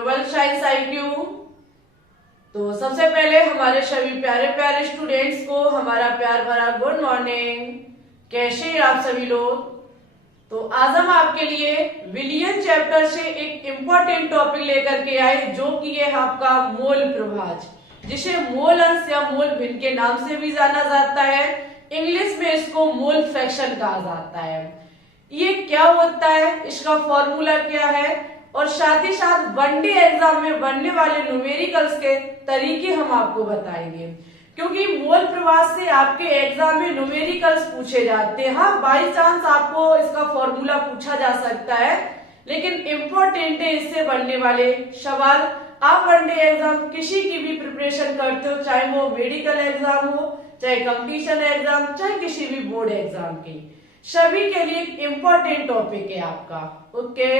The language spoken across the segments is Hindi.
Global science IQ। तो सबसे पहले हमारे सभी प्यारे प्यारे स्टूडेंट्स को हमारा प्यार भरा गुड मॉर्निंग। कैसे हैं आप सभी लोग? तो आज हम आपके लिए विलियन चैप्टर से एक इम्पोर्टेंट टॉपिक लेकर के आए, जो कि है आपका मोल प्रभाज, जिसे मोल अंश या मोल भिन्न के नाम से भी जाना जाता है। इंग्लिश में इसको मोल फ्रैक्शन कहा जाता है। ये क्या होता है, इसका फॉर्मूला क्या है, और साथ ही साथ वनडे एग्जाम में बनने वाले न्यूमेरिकल्स के तरीके हम आपको बताएंगे, क्योंकि मोल प्रभाज से आपके एग्जाम में न्यूमेरिकल्स पूछे जाते हैं। हाँ, बाई चांस आपको इसका फॉर्मूला पूछा जा सकता है, लेकिन इम्पोर्टेंट है इससे बनने वाले सवाल। आप वनडे एग्जाम किसी की भी प्रिपरेशन करते हो, चाहे वो मेडिकल एग्जाम हो, चाहे कंपटीशन एग्जाम, चाहे किसी भी बोर्ड एग्जाम की, सभी के लिए इम्पोर्टेंट टॉपिक है आपका। ओके,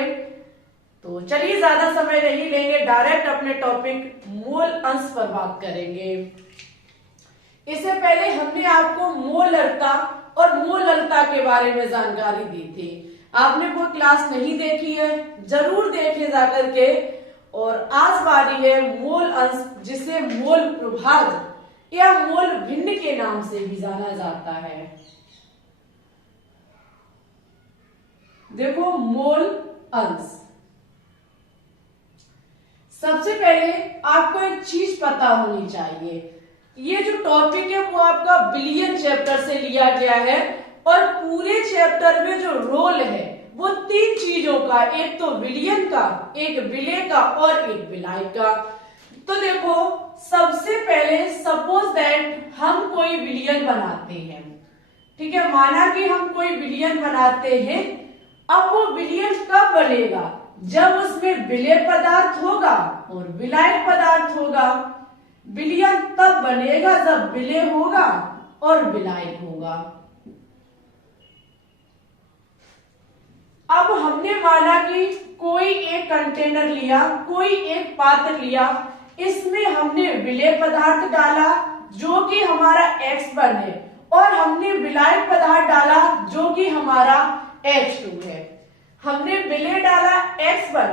तो चलिए ज्यादा समय नहीं लेंगे, डायरेक्ट अपने टॉपिक मोल अंश पर बात करेंगे। इससे पहले हमने आपको मोलरता और मोललता के बारे में जानकारी दी थी। आपने वो क्लास नहीं देखी है, जरूर देखे जाकर के। और आज बारी है मोल अंश, जिसे मोल प्रभाज या मोल भिन्न के नाम से भी जाना जाता है। देखो, मोल अंश, सबसे पहले आपको एक चीज पता होनी चाहिए। ये जो टॉपिक है वो आपका बिलियन चैप्टर से लिया गया है, और पूरे चैप्टर में जो रोल है वो 3 चीजों का, एक तो विलियन का, एक विले का और एक विलाय का। तो देखो, सबसे पहले सपोज दैट हम कोई विलियन बनाते हैं, ठीक है, माना कि हम कोई विलियन बनाते हैं। अब वो विलियन कब बनेगा? जब उसमें विलेय पदार्थ होगा और विलायक पदार्थ होगा। विलियन तब बनेगा जब विलेय होगा और विलायक होगा। अब हमने माना कि कोई एक कंटेनर लिया, कोई एक पात्र लिया, इसमें हमने विलेय पदार्थ डाला जो कि हमारा X1 है, और हमने विलायक पदार्थ डाला जो कि हमारा H2 है। हमने विलेय डाला X1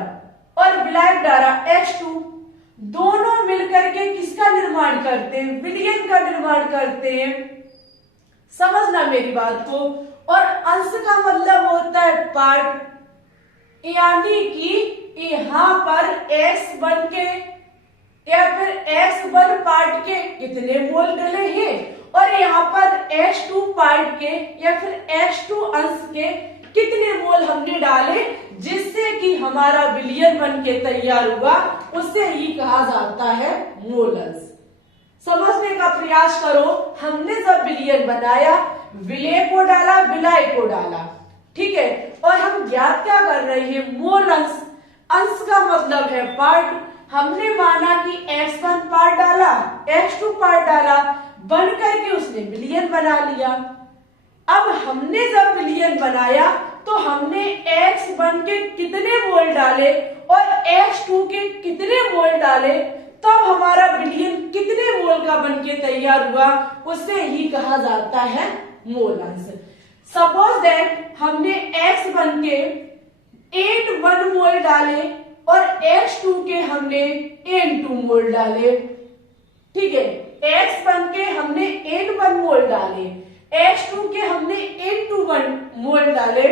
और विलायक डाला H2, दोनों मिलकर के किसका निर्माण करते हैं? विलियन का निर्माण करते हैं। समझना मेरी बात को। और अंश का मतलब होता है पार्ट, यानी कि यहां पर X1 के या फिर X1 पार्ट के कितने मोल डले हैं, और यहाँ पर H2 पार्ट के या फिर H2 अंश के कितने मोल हमने डाले, जिससे कि हमारा विलियन बन के तैयार हुआ, उसे ही कहा जाता है मोल अंश। समझने का प्रयास करो। हमने जब विलियन बनाया, विलेय को डाला, विलाय को डाला, ठीक है, और हम ज्ञात क्या कर रहे हैं? मोल अंश। अंश का मतलब है पार्ट। हमने माना कि X1 पार्ट डाला, X2 पार्ट डाला, बन करके उसने विलियन बना लिया। अब हमने जब विलियन बनाया तो हमने X1 के कितने मोल डाले और X2 के कितने मोल डाले, तब हमारा विलियन कितने मोल का बनके तैयार हुआ, उसे ही कहा जाता है मोल अंश। सपोज दैट हमने X1 के 8 मोल डाले और X2 के हमने 2 मोल डाले, ठीक है। X1 के हमने 8 मोल डाले, X2 के हमने 8 मोल डाले,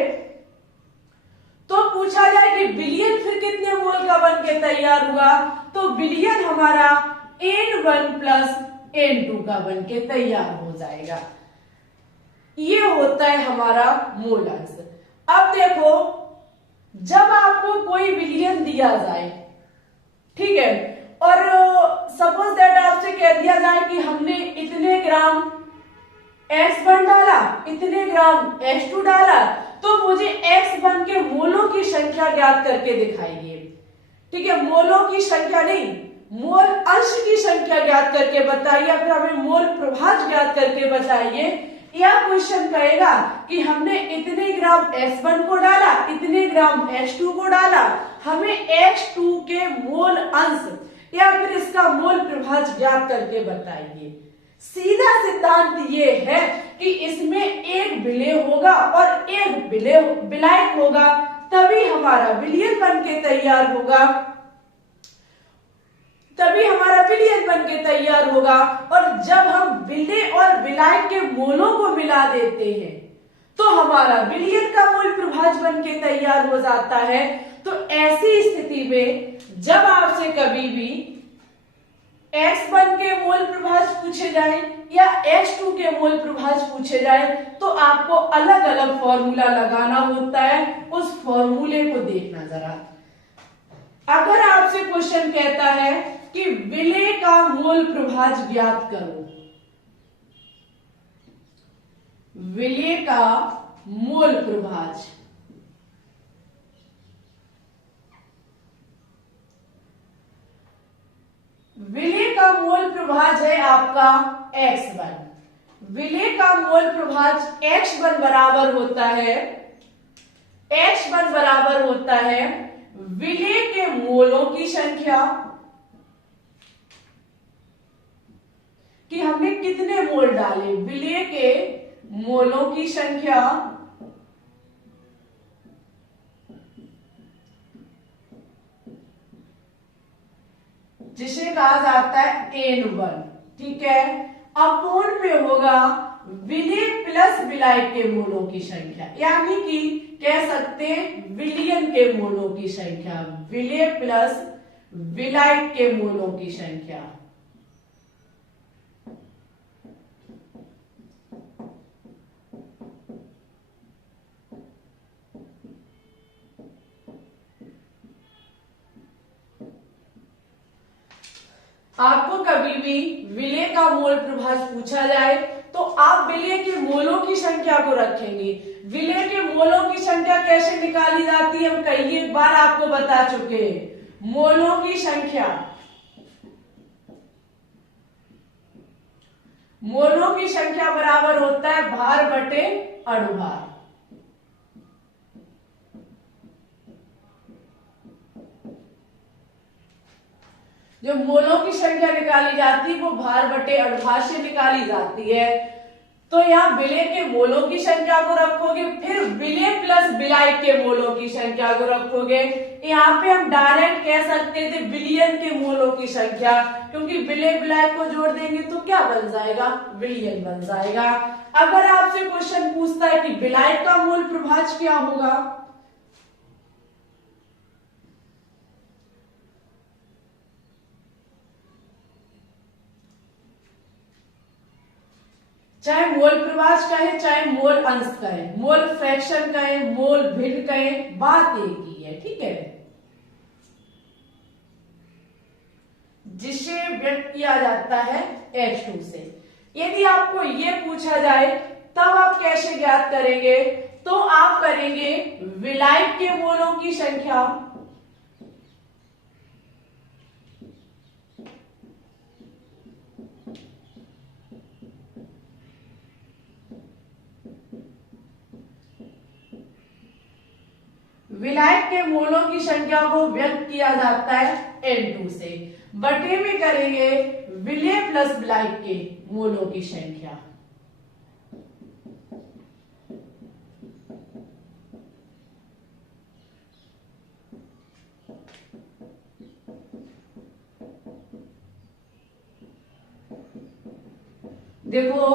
तो पूछा जाए कि विलियन फिर कितने मोल का बन के तैयार हुआ, तो विलियन हमारा N1 प्लस N2 का बन के तैयार हो जाएगा। ये होता है हमारा मोल अंश। अब देखो, जब आपको कोई विलियन दिया जाए, ठीक है, और सपोज दैट आपसे कह दिया जाए कि हमने इतने ग्राम X1 डाला, इतने ग्राम H2 डाला, तो मुझे X1 के मोलों की संख्या ज्ञात करके दिखाइए, ठीक है, मोलों की संख्या नहीं, मोल अंश की संख्या ज्ञात करके बताइए, या फिर हमें मोल प्रभाज ज्ञात करके बताइए। या क्वेश्चन कहेगा कि हमने इतने ग्राम X1 को डाला, इतने ग्राम H2 को डाला, हमें H2 के मोल अंश या फिर इसका मोल प्रभाज ज्ञात करके बताइए। सीधा सिद्धांत ये है कि इसमें एक विलेय होगा और एक विलायक होगा, तभी हमारा विलियन बन के तैयार होगा। तभी हमारा विलयन बन के तैयार होगा। और जब हम विलय और विलायक के मोलों को मिला देते हैं तो हमारा विलयन का मोल प्रभाज बन के तैयार हो जाता है। तो ऐसी स्थिति में जब आपसे कभी भी X1 के मोल प्रभाज पूछे जाए या X2 के मोल प्रभाज पूछे जाए तो आपको अलग अलग फॉर्मूला लगाना होता है। उस फॉर्मूले को देखना जरा। अगर आपसे क्वेश्चन कहता है कि विलय का मोल प्रभाज ज्ञात करो, विलय का मोल प्रभाज, विलय का मोल प्रभाज है आपका X1। विलय का मोल प्रभाज X1 बराबर होता है, X1 बराबर होता है विलय के मोलों की संख्या, कि हमने कितने मोल डाले, विलय के मोलों की संख्या जिसे कहा जाता है N1, ठीक है। अपॉन में होगा विलय प्लस विलायक के मोलों की संख्या, यानी कि कह सकते हैं विलयन के मोलों की संख्या, विलय प्लस विलायक के मोलों की संख्या। आपको कभी भी विलय का मोल प्रभाज पूछा जाए तो आप विलय के मोलों की संख्या को रखेंगे। विलय के मोलों की संख्या कैसे निकाली जाती है हम कई एक बार आपको बता चुके हैं। मोलों की संख्या, मोलों की संख्या बराबर होता है भार बटे अणुभार। जो मोलों की संख्या निकाली जाती है वो भार बटे अणुभार से निकाली जाती है। तो यहाँ विलय के मोलों की संख्या को रखोगे, फिर विलय प्लस विलायक के मोलों की संख्या को रखोगे। यहाँ पे हम डायरेक्ट कह सकते थे विलयन के मोलों की संख्या, क्योंकि विलय विलायक को जोड़ देंगे तो क्या बन जाएगा, विलयन बन जाएगा। अगर आपसे क्वेश्चन पूछता है कि विलायक का मोल प्रभाज क्या होगा, चाहे मोल प्रभाज कहे चाहे मोल अंश कहे, मोल फ्रैक्शन कहे, मोल भिन्न कहे, बात एक ही है, ठीक है। जिसे व्यक्त किया जाता है H2 से। यदि आपको ये पूछा जाए तब आप कैसे ज्ञात करेंगे, तो आप करेंगे विलायक के मोलों की संख्या विलायक के मोलों की संख्या को व्यक्त किया जाता है N2 से, बटे में करेंगे विलय प्लस विलायक के मोलों की संख्या। देखो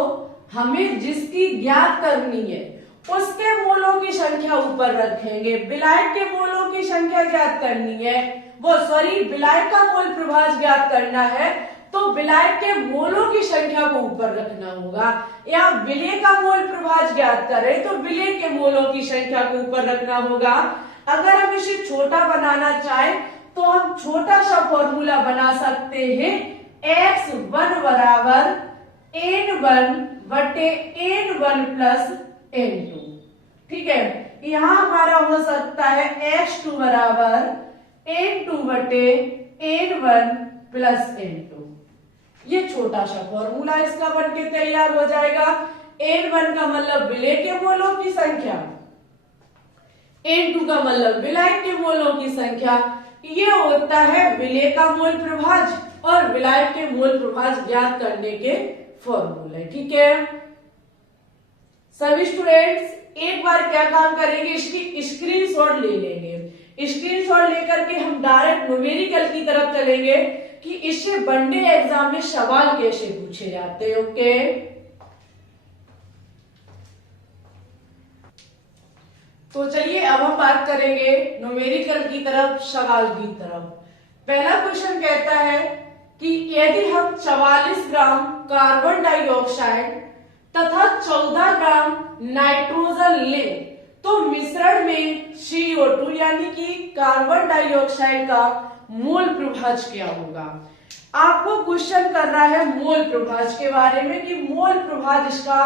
हमें जिसकी ज्ञात करनी है उसके मोलों की संख्या ऊपर रखेंगे। विलायक के मोलों की संख्या ज्ञात करनी है, वो सॉरी विलायक का मोल प्रभाज ज्ञात करना है तो विलायक के मोलों की संख्या को ऊपर रखना होगा। या विलय का मोल प्रभाज ज्ञात करें तो विलय के मोलों की संख्या को ऊपर रखना होगा। अगर हम इसे छोटा बनाना चाहें तो हम छोटा सा फॉर्मूला बना सकते हैं, x1 बराबर n1 बटे n1 प्लस n2, ठीक है। यहां हमारा हो सकता है x2 बराबर n2 बटे n1 प्लस n2। ये छोटा सा फॉर्मूला इसका बनके तैयार हो जाएगा। n1 का मतलब विलय के मोलों की संख्या, n2 का मतलब विलायक के मोलों की संख्या। ये होता है विलय का मोल प्रभाज और विलायक के मोल प्रभाज ज्ञात करने के फॉर्मूले, ठीक है। सभी स्टूडेंट्स एक बार क्या काम करेंगे, इसकी स्क्रीनशॉट ले लेंगे। स्क्रीनशॉट लेकर के हम डायरेक्ट न्यूमेरिकल की तरफ चलेंगे कि इससे वनडे एग्जाम में सवाल कैसे पूछे जाते हैं। ओके, तो चलिए अब हम बात करेंगे न्यूमेरिकल की तरफ, सवाल की तरफ। पहला क्वेश्चन कहता है कि यदि हम 44 ग्राम कार्बन डाइऑक्साइड तथा 14 ग्राम नाइट्रोजन लें तो मिश्रण में CO2 यानी कि कार्बन डाइऑक्साइड का मोल प्रभाज क्या होगा। आपको क्वेश्चन करना है मोल प्रभाज के बारे में कि मोल प्रभाज इसका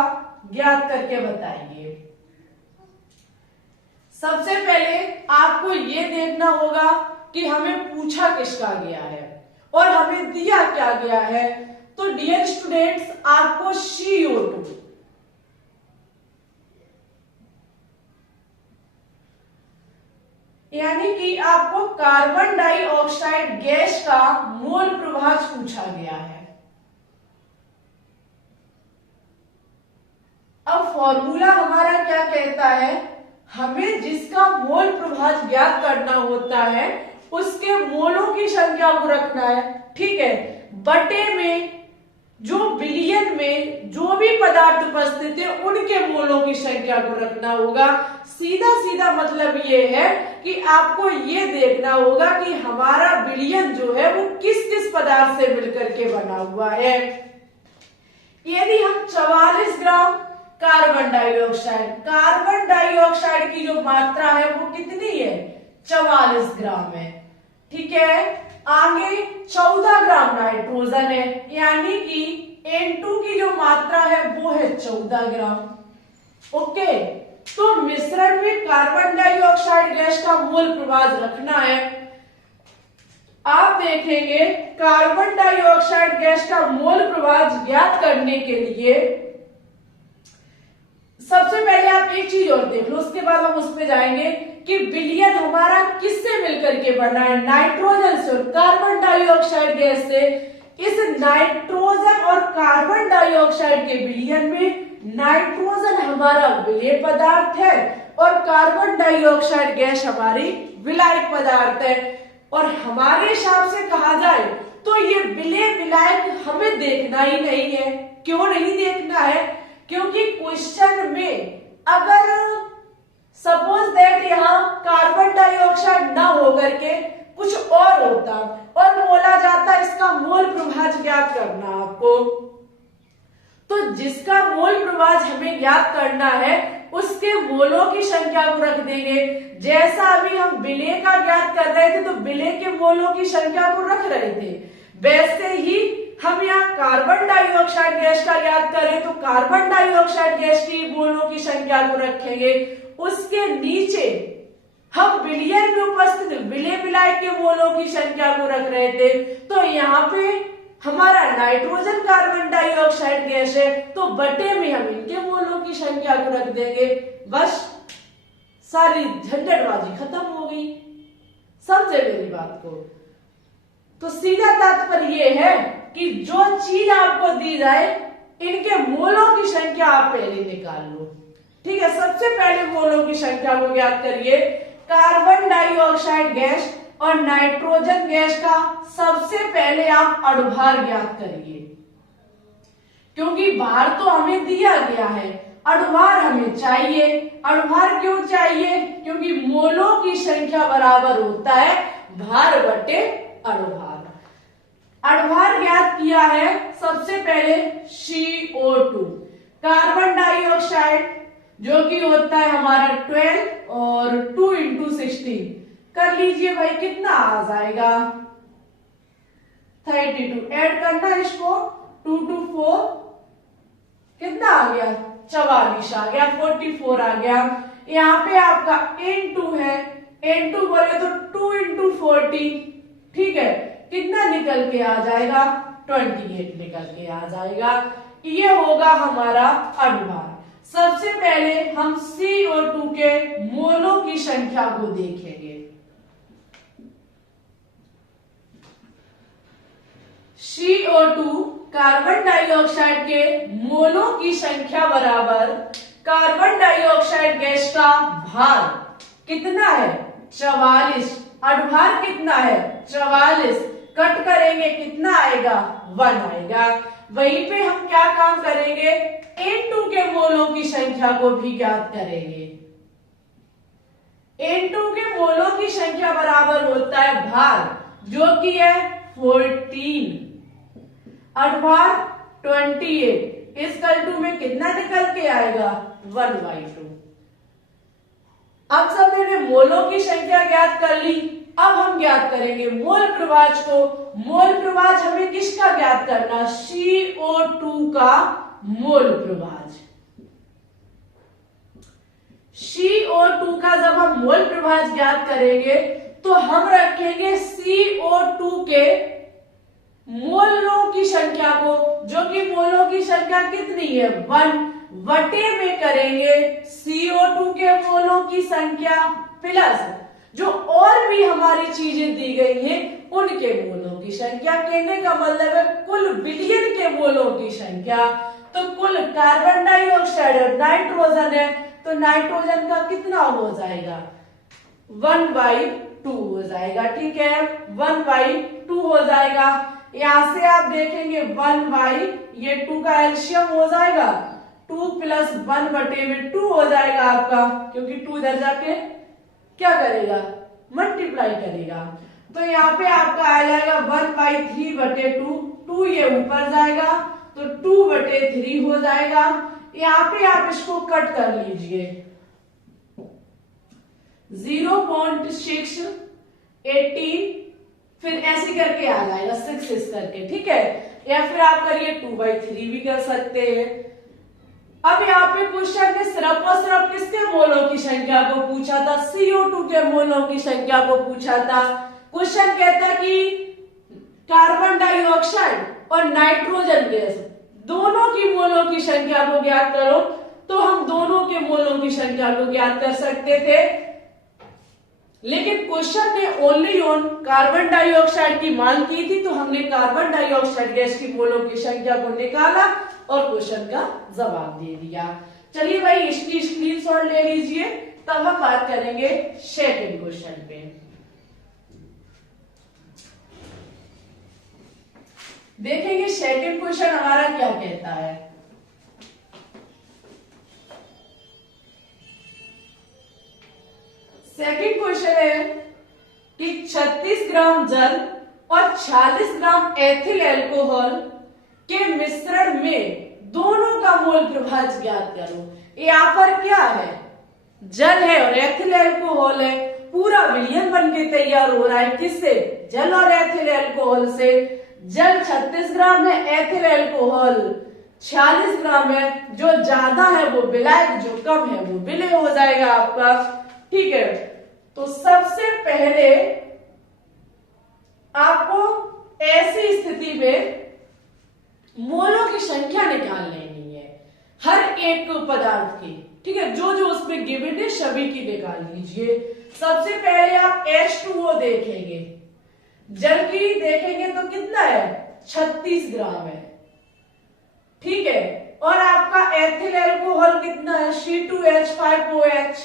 ज्ञात करके बताइए। सबसे पहले आपको ये देखना होगा कि हमें पूछा किसका गया है और हमें दिया क्या गया है। तो डियर स्टूडेंट्स, आपको CO2 यानी कि आपको कार्बन डाइऑक्साइड गैस का मोल प्रभाज पूछा गया है। अब फॉर्मूला हमारा क्या कहता है, हमें जिसका मोल प्रभाज ज्ञात करना होता है उसके मोलों की संख्या को रखना है। ठीक है, बटे में जो बिलियन में जो भी पदार्थ उपस्थित है उनके मोलों की संख्या को रखना होगा। सीधा सीधा मतलब ये है कि आपको ये देखना होगा कि हमारा बिलियन जो है वो किस किस पदार्थ से मिलकर के बना हुआ है। यदि हम 44 ग्राम कार्बन डाइऑक्साइड की जो मात्रा है वो कितनी है, 44 ग्राम है। ठीक है, आगे 14 ग्राम नाइट्रोजन है यानी कि N2 की जो मात्रा है वो है 14 ग्राम। ओके, तो मिश्रण में कार्बन डाइऑक्साइड गैस का मोल प्रभाज रखना है। आप देखेंगे कार्बन डाइऑक्साइड गैस का मोल प्रभाज ज्ञात करने के लिए सबसे पहले आप एक चीज और देख लो, उसके बाद हम उसमें जाएंगे कि बिलियन हमारा किससे मिलकर के बना है, नाइट्रोजन से और कार्बन डाइऑक्साइड गैस से। इस नाइट्रोजन और कार्बन डाइऑक्साइड के बिलियन में नाइट्रोजन हमारा विलेय पदार्थ है और कार्बन डाइऑक्साइड गैस हमारी विलायक पदार्थ है। और हमारे हिसाब से कहा जाए तो ये विलेय विलायक हमें देखना ही नहीं है। क्यों नहीं देखना है, क्योंकि क्वेश्चन में अगर सपोज दैट यहाँ कार्बन डाइऑक्साइड ना होकर के कुछ और होता और बोला जाता इसका मोल प्रभाज ज्ञात करना आपको, तो जिसका मोल प्रभाज हमें ज्ञात करना है उसके मोलों की संख्या को रख देंगे। जैसा अभी हम विलेय का ज्ञात कर रहे थे तो विलेय के मोलों की संख्या को रख रहे थे, वैसे ही हम यहाँ कार्बन डाइऑक्साइड गैस का ज्ञात करें तो कार्बन डाइऑक्साइड गैस की मोलों की संख्या को रखेंगे। उसके नीचे हम बिलियन में उपस्थित विलेय विलायक के मोलों की संख्या को रख रहे थे, तो यहाँ पे हमारा नाइट्रोजन कार्बन डाइऑक्साइड गैस है तो बटे में हम इनके मोलों की संख्या को रख देंगे। बस सारी झंझटबाजी खत्म हो गई। समझे मेरी बात को? तो सीधा तात्पर्य ये है कि जो चीज आपको दी जाए इनके मोलों की संख्या आप पहले निकाल लो। ठीक है, सबसे पहले मोलों की संख्या को ज्ञात करिए। कार्बन डाइऑक्साइड गैस और नाइट्रोजन गैस का सबसे पहले आप अणुभार ज्ञात करिए, क्योंकि भार तो हमें दिया गया है, अणुभार हमें चाहिए। अणुभार क्यों चाहिए? क्योंकि मोलों की संख्या बराबर होता है भार बटे अणुभार। अणुभार ज्ञात किया है सबसे पहले CO2, कार्बन डाइऑक्साइड जो कि होता है हमारा 12 और 2 × 16 कर लीजिए भाई, कितना आ जाएगा 32। ऐड करना इसको 2 × 4 कितना आ गया 44 आ गया, 44 आ गया। यहाँ पे आपका N2 है, N2 बोले तो 2 × 40, ठीक है, कितना निकल के आ जाएगा 28 निकल के आ जाएगा। ये होगा हमारा अणुभार। सबसे पहले हम CO2 के मोलों की संख्या को देखेंगे। CO2 कार्बन डाइऑक्साइड के मोलों की संख्या बराबर कार्बन डाइऑक्साइड गैस का भार कितना है 44, अणुभार कितना है 44, कट करेंगे कितना आएगा 1 आएगा। वहीं पे हम क्या काम करेंगे, N2 के मोलों की संख्या को भी ज्ञात करेंगे। N2 के मोलों की संख्या बराबर होता है भार, जो कि है 14 और भार 28, इस कल में कितना निकल के आएगा 1/2। अब सब मैंने मोलों की संख्या ज्ञात कर ली। अब हम ज्ञात करेंगे मोल प्रवाह को। मोल प्रवाह हमें किसका ज्ञात करना, CO2 का मोल प्रवाह। CO2 का जब हम मोल प्रवाह ज्ञात करेंगे तो हम रखेंगे CO2 के मोलों की संख्या को, जो कि मोलों की संख्या कितनी है 1 वटे में करेंगे CO2 के मोलों की संख्या प्लस जो और भी हमारी चीजें दी गई हैं उनके मोलों की संख्या। कहने का मतलब है कुल बिलियन के मोलों की संख्या। तो कुल कार्बन डाइऑक्साइड और नाइट्रोजन है, तो नाइट्रोजन का कितना हो जाएगा 1/2 हो जाएगा। ठीक है, 1/2 हो जाएगा। यहां से आप देखेंगे 1/2 का एलसीएम हो जाएगा 2 + 1/2 हो जाएगा आपका, क्योंकि 2 इधर जाके क्या करेगा मल्टीप्लाई करेगा। तो यहाँ पे आपका आ जाएगा 1/3/2, 2 ये ऊपर जाएगा तो 2/3 हो जाएगा। यहाँ पे आप इसको कट कर लीजिए 0.6 18, फिर ऐसे करके आ जाएगा 6 इस करके। ठीक है, या फिर आप करिए 2/3 भी कर सकते हैं। अब यहाँ पे क्वेश्चन ने सिर्फ और सिर्फ किसके मोलों की संख्या को पूछा था, CO2 के मोलों की संख्या को पूछा था। क्वेश्चन कहता कि कार्बन डाइऑक्साइड और नाइट्रोजन गैस दोनों की मोलों की संख्या को ज्ञात करो, तो हम दोनों के मोलों की संख्या को ज्ञात कर सकते थे, लेकिन क्वेश्चन ने ओनली ऑन कार्बन डाइऑक्साइड की मांग की थी, तो हमने कार्बन डाइऑक्साइड गैस की मोलों की संख्या को निकाला और क्वेश्चन का जवाब दे दिया। चलिए भाई इसकी स्क्रीनशॉट ले लीजिए, तब हम बात करेंगे सेकंड क्वेश्चन पे। देखेंगे सेकंड क्वेश्चन हमारा क्या कहता है। सेकंड क्वेश्चन है कि 36 ग्राम जल और 40 ग्राम एथिल अल्कोहल के मिश्रण में दोनों का मोल प्रभाव ज्ञात करो। यहाँ पर क्या है, जल है और एथिल अल्कोहल है, पूरा विलयन बन के तैयार हो रहा है किससे, जल और एथिल अल्कोहल से। जल 36 ग्राम है, एथिल अल्कोहल 40 ग्राम है, जो ज्यादा है वो विलायक, जो कम है वो विलय हो जाएगा आपका। ठीक है, तो सबसे पहले आपको ऐसी स्थिति में मोलों की संख्या निकाल लेनी है हर एक पदार्थ की। ठीक है, जो जो उसमें गिवन है सभी की निकाल लीजिए। सबसे पहले आप H2O देखेंगे, जल की देखेंगे तो कितना है 36 ग्राम है। ठीक है, और आपका एथिल अल्कोहल कितना है C2H5OH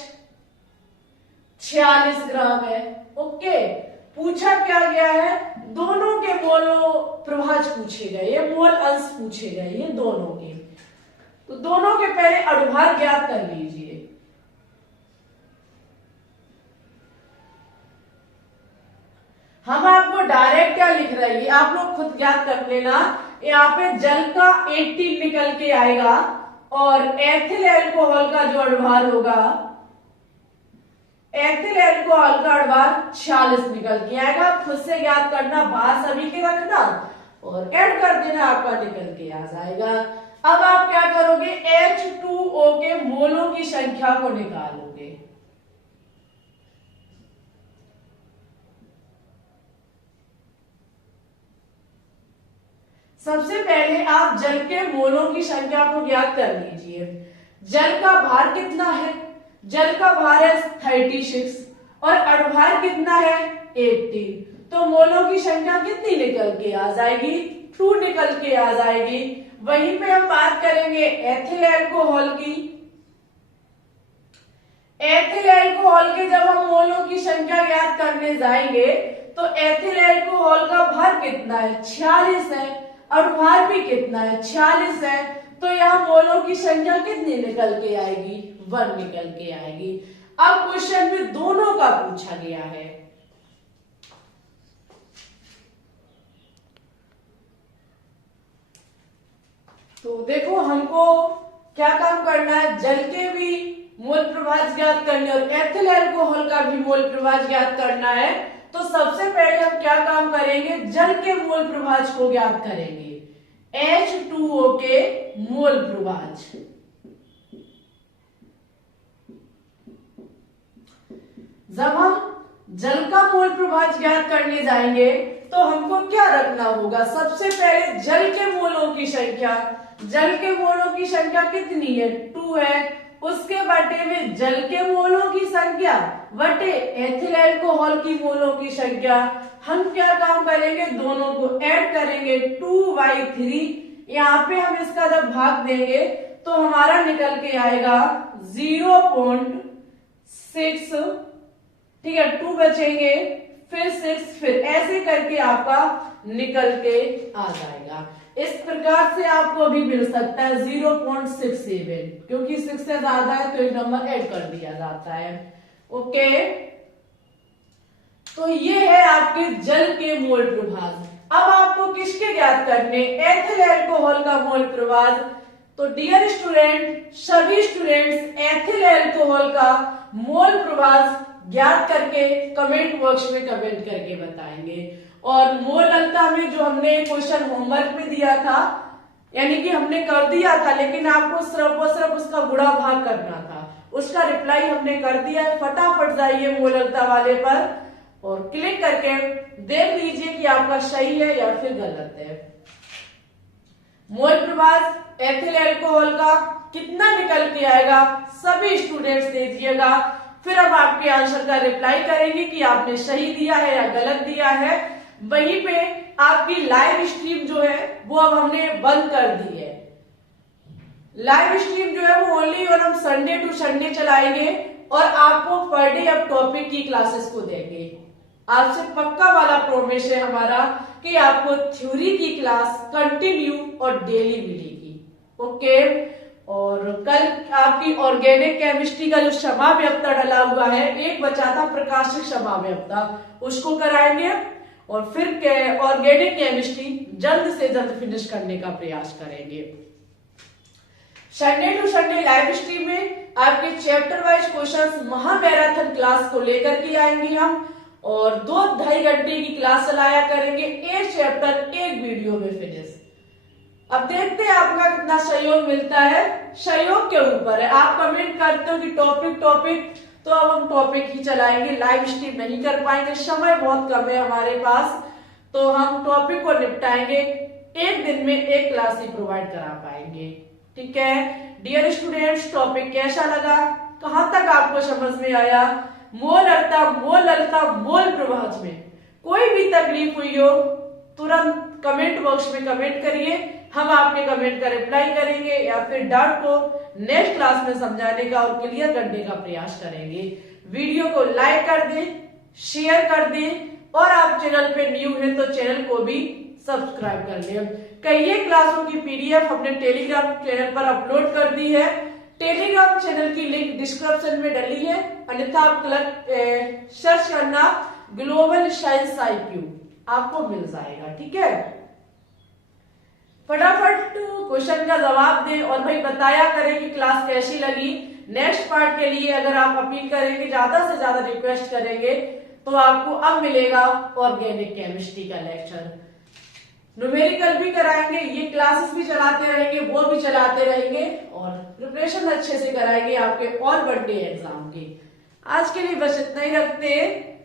46 ग्राम है। ओके, पूछा क्या गया है, दोनों के मोल प्रभाज पूछे गए, ये मोल अंश पूछे गए ये दोनों के। तो दोनों के पहले अणुभार ज्ञात कर लीजिए। हम आपको डायरेक्ट क्या लिख रहे हैं आप लोग खुद ज्ञात कर लेना। यहाँ पे जल का 18 निकल के आएगा और एथिल अल्कोहल का जो अणुभार होगा, एथिल अल्कोहल का अणुभार 46 निकल के आएगा। खुद से ज्ञात करना, बात सभी के रखना और ऐड कर देना, आपका निकल के आ जाएगा। अब आप क्या करोगे, H2O के मोलों की संख्या को निकालोगे। सबसे पहले आप जल के मोलों की संख्या को ज्ञात कर लीजिए। जल का भार कितना है, जल का भार है 36 और अणुभार कितना है 18, तो मोलों की संख्या कितनी निकल के आ जाएगी 2 निकल के आ जाएगी। वहीं पे हम बात करेंगे एथिल अल्कोहल की। एथिल अल्कोहल के जब हम मोलों की संख्या ज्ञात करने जाएंगे तो एथिल अल्कोहल का भार कितना है, 46 है, और भार भी कितना है, 46 है। तो यहाँ मोलों की संख्या कितनी निकल के आएगी, 1 निकल के आएगी। अब क्वेश्चन में दोनों का पूछा गया है। तो देखो हमको क्या काम करना है, जल के भी मोल प्रभाज ज्ञात करने और एथिल अल्कोहल का भी मोल प्रभाज ज्ञात करना है। तो सबसे पहले हम क्या काम करेंगे, जल के मोल प्रभाज को ज्ञात करेंगे, H2O के मोल प्रभाज। जब हम जल का मोल प्रभाज ज्ञात करने जाएंगे तो हमको क्या रखना होगा, सबसे पहले जल के मोलों की संख्या, जल के मोलों की संख्या कितनी है, 2 है, उसके बटे में जल के मोलों की संख्या बटे एथिल अल्कोहल की मोलों की संख्या। हम क्या काम करेंगे, दोनों को ऐड करेंगे, 2/3। यहाँ पे हम इसका जब भाग देंगे तो हमारा निकल के आएगा 0.6, ठीक है, 2 बचेंगे, फिर 6, फिर ऐसे करके आपका निकल के आ जाएगा। इस प्रकार से आपको भी मिल सकता है 0.67, क्योंकि 6 से ज्यादा है तो एक नंबर ऐड कर दिया जाता है। ओके, तो ये है आपके जल के मोल प्रभाज। अब आपको किसके ज्ञात करने, एथिल अल्कोहल का मोल प्रभाज। तो डियर स्टूडेंट, सभी स्टूडेंट्स एथिल अल्कोहल का मोल प्रभाज ज्ञात करके कमेंट बॉक्स में कमेंट करके बताएंगे। और मोल अंकता में जो हमने क्वेश्चन होमवर्क में दिया था, यानी कि हमने कर दिया था, लेकिन आपको सिर्फ और सिर्फ उसका गुणा भाग करना था, उसका रिप्लाई हमने कर दिया है। फटाफट जाइए मोल अंकता वाले पर और क्लिक करके देख लीजिए कि आपका सही है या फिर गलत है। मोल प्रभाज एथिल अल्कोहल का कितना निकल के आएगा, सभी स्टूडेंट्स दीजिएगा, फिर हम आपके आंसर का रिप्लाई करेंगे कि आपने सही दिया है या गलत दिया है। वहीं पे आपकी लाइव स्ट्रीम जो है वो अब हमने बंद कर दी है। लाइव स्ट्रीम जो है वो ओनली और हम संडे टू संडे चलाएंगे और आपको पर डे अब टॉपिक की क्लासेस को देंगे। आपसे पक्का वाला प्रॉमिस है हमारा कि आपको थ्योरी की क्लास कंटिन्यू और डेली मिलेगी। ओके, और कल आपकी ऑर्गेनिक केमिस्ट्री का जो समाव्यवस्था डला हुआ है, एक बचा था प्रकाशिक समाव्यवस्था, उसको कराएंगे और फिर ऑर्गेनिक केमिस्ट्री जल्द से जल्द फिनिश करने का प्रयास करेंगे। Sunday to Sunday live stream में आपके चैप्टर वाइज क्वेश्चंस महामैराथन क्लास को लेकर के आएंगे हम, और 2-2.5 घंटे की क्लास चलाया करेंगे, एक चैप्टर एक वीडियो में फिनिश। अब देखते हैं आपका कितना सहयोग मिलता है, सहयोग के ऊपर है। आप कमेंट करते हो कि टॉपिक, तो अब हम टॉपिक ही चलाएंगे, लाइव स्ट्रीम नहीं कर पाएंगे, समय बहुत कम है हमारे पास, तो हम टॉपिक को निपटाएंगे, एक दिन में एक क्लास ही प्रोवाइड करा पाएंगे। ठीक है डियर स्टूडेंट्स, टॉपिक कैसा लगा, कहां तक आपको समझ में आया? मोल अर्था मोल प्रभाज में कोई भी तकलीफ हुई हो तुरंत कमेंट बॉक्स में कमेंट करिए, हम आपके कमेंट का रिप्लाई करेंगे या फिर डाउट को नेक्स्ट क्लास में समझाने का और क्लियर करने का प्रयास करेंगे। वीडियो को लाइक कर दें, शेयर कर दें, और आप चैनल पे न्यू हैं तो चैनल को भी सब्सक्राइब कर लें। कई क्लासों की पीडीएफ हमने टेलीग्राम चैनल पर अपलोड कर दी है, टेलीग्राम चैनल की लिंक डिस्क्रिप्शन में डली है, अन्यथा आप सर्च करना ग्लोबल साइंस IQ, आपको मिल जाएगा। ठीक है, फटाफट क्वेश्चन का जवाब दें और भाई बताया करें कि क्लास कैसी लगी। नेक्स्ट पार्ट के लिए अगर आप अपील करेंगे, ज्यादा से ज्यादा रिक्वेस्ट करेंगे, तो आपको अब मिलेगा ऑर्गेनिक केमिस्ट्री का लेक्चर। न्यूमेरिकल भी कराएंगे, ये क्लासेस भी चलाते रहेंगे, वो भी चलाते रहेंगे, और प्रिपरेशन अच्छे से कराएंगे आपके ऑल वनडे एग्जाम की। आज के लिए बस इतना ही रखते हैं,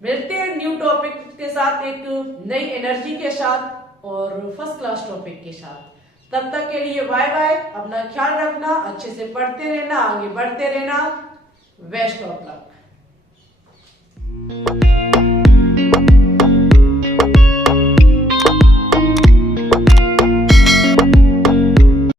मिलते हैं न्यू टॉपिक के साथ, एक नई एनर्जी के साथ और फर्स्ट क्लास टॉपिक के साथ। तब तक के लिए बाय बाय, अपना ख्याल रखना, अच्छे से पढ़ते रहना, आगे बढ़ते रहना, बेस्ट ऑफ लक।